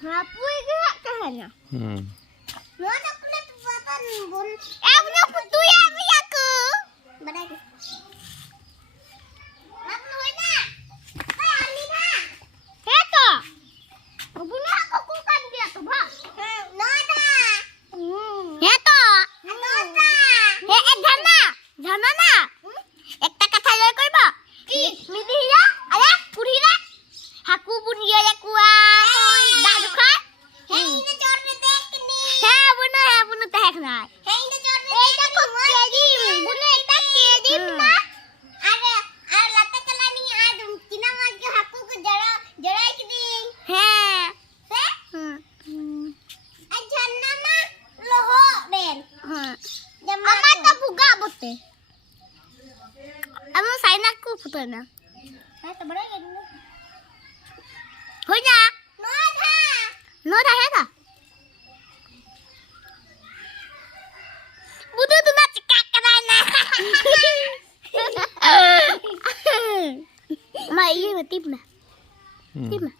Ngapui gerak kahanya. Lo nak kulit buatan bun. Punya putu ya biar ke. Badai ke. Nak luai nak. Hai Alina. Heto. Punya aku kan dia tu, Pak. Noda. Heto. Noda. Dhana. Dhana na. Ekta katha loi koriba. Ki? Midhiya, aya purhira. Haku punya ya kuwa. Dak dukai. Hei ina chor me dekh ni. He bunu tek nai. Hei ina chor me. Eta ko keji. Bunu ekta keji na. Are lata chalani ad tina mas ke haku ko jarai ke ding. He. Se? Ajhanna ma loho ben. Ama ta buga bote. Ama saina ku putana. Hai ta badai ke. Hoja. Noda. No tha heta. Budu tu na cikak kana. Ma iya tip na. Tip na.